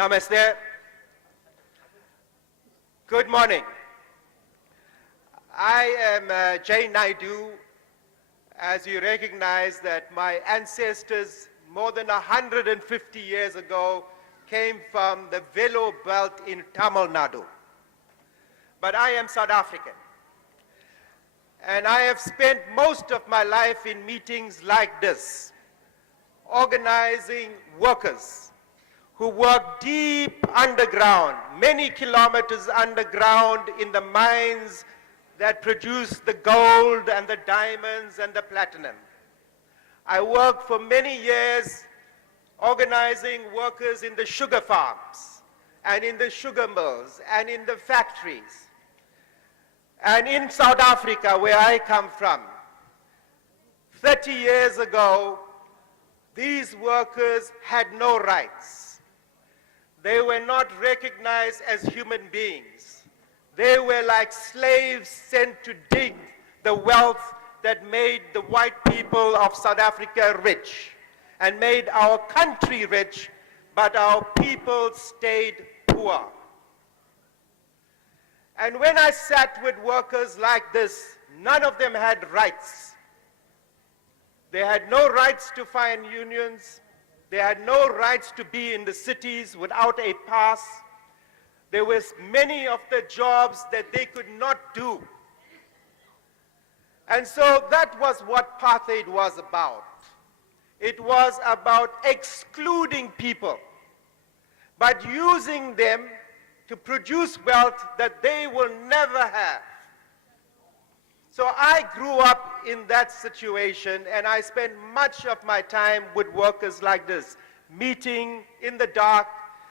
Namaste. Good morning. I am Naidoo. As you recognize that my ancestors more than 150 years ago came from the Velo belt in Tamil Nadu. But I am South African. And I have spent most of my life in meetings like this, organizing workers who work deep underground, many kilometers underground in the mines that produce the gold and the diamonds and the platinum. I worked for many years organizing workers in the sugar farms and in the sugar mills and in the factories. And in South Africa, where I come from, 30 years ago, these workers had no rights. They were not recognized as human beings. They were like slaves sent to dig the wealth that made the white people of South Africa rich and made our country rich, but our people stayed poor. And when I sat with workers like this, none of them had rights. They had no rights to find unions. They had no rights to be in the cities without a pass. There were many of the jobs that they could not do. And so that was what apartheid was about. It was about excluding people, but using them to produce wealth that they will never have. So I grew up in that situation, and I spent much of my time with workers like this, meeting in the dark,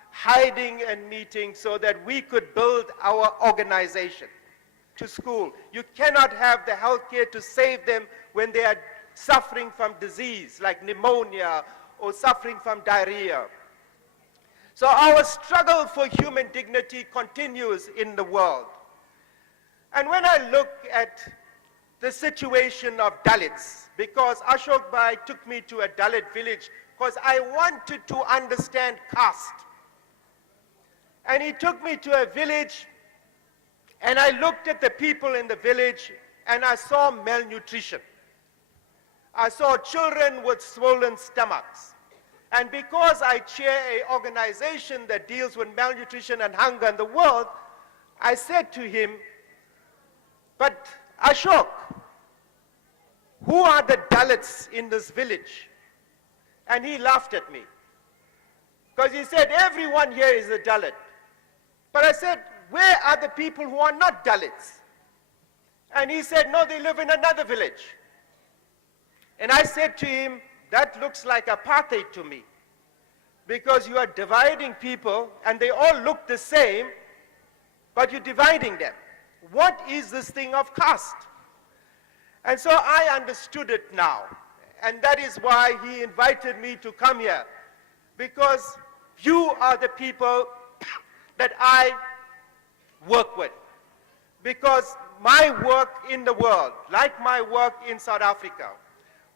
hiding and meeting so that we could build our organization. To school, you cannot have the health care to save them when they are suffering from disease like pneumonia or suffering from diarrhea. So our struggle for human dignity continues in the world. And when I look at the situation of Dalits, because Ashok Bhai took me to a Dalit village because I wanted to understand caste. And he took me to a village, and I looked at the people in the village, and I saw malnutrition. I saw children with swollen stomachs. And because I chair an organization that deals with malnutrition and hunger in the world, I said to him, but Ashok, who are the Dalits in this village? And he laughed at me, because he said, everyone here is a Dalit. But I said, where are the people who are not Dalits? And he said, no, they live in another village. And I said to him, that looks like apartheid to me, because you are dividing people, and they all look the same, but you're dividing them. What is this thing of caste? And so I understood it now, and that is why he invited me to come here, because you are the people that I work with. Because my work in the world, like my work in South Africa,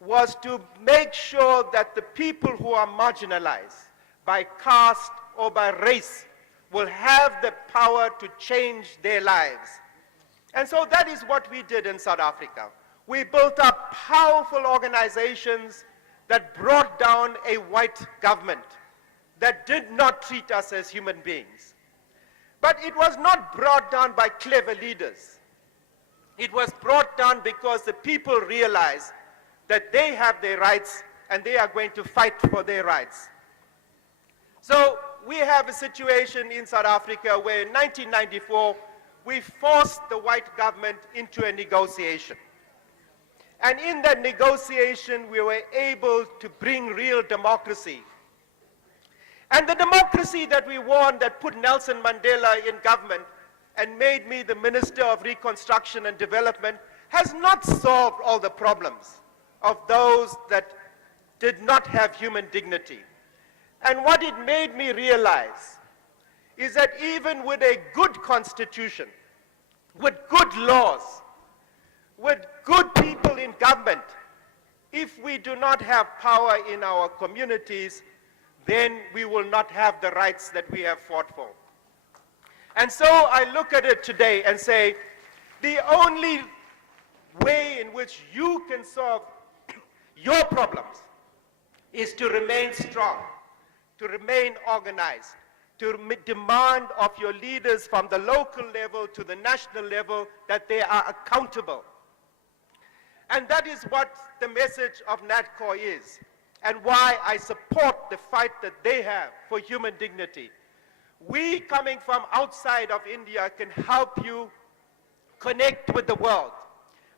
was to make sure that the people who are marginalized by caste or by race will have the power to change their lives. And so that is what we did in South Africa. We built up powerful organizations that brought down a white government that did not treat us as human beings. But it was not brought down by clever leaders. It was brought down because the people realized that they have their rights and they are going to fight for their rights. So we have a situation in South Africa where in 1994, we forced the white government into a negotiation. And in that negotiation, we were able to bring real democracy. And the democracy that we won, that put Nelson Mandela in government and made me the Minister of Reconstruction and Development, has not solved all the problems of those that did not have human dignity. And what it made me realize is that even with a good constitution, with good laws, with good people in government, if we do not have power in our communities, then we will not have the rights that we have fought for. And so I look at it today and say, the only way in which you can solve your problems is to remain strong, to remain organized, to demand of your leaders from the local level to the national level that they are accountable. And that is what the message of NATCOR is, and why I support the fight that they have for human dignity. We, coming from outside of India, can help you connect with the world,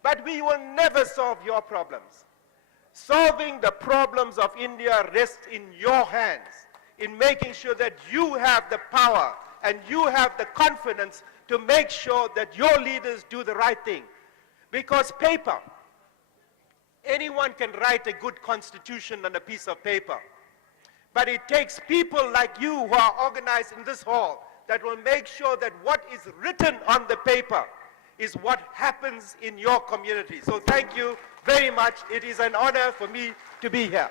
but we will never solve your problems. Solving the problems of India rests in your hands, in making sure that you have the power and you have the confidence to make sure that your leaders do the right thing. Because paper, anyone can write a good constitution on a piece of paper. But it takes people like you who are organized in this hall that will make sure that what is written on the paper is what happens in your community. So thank you very much. It is an honor for me to be here.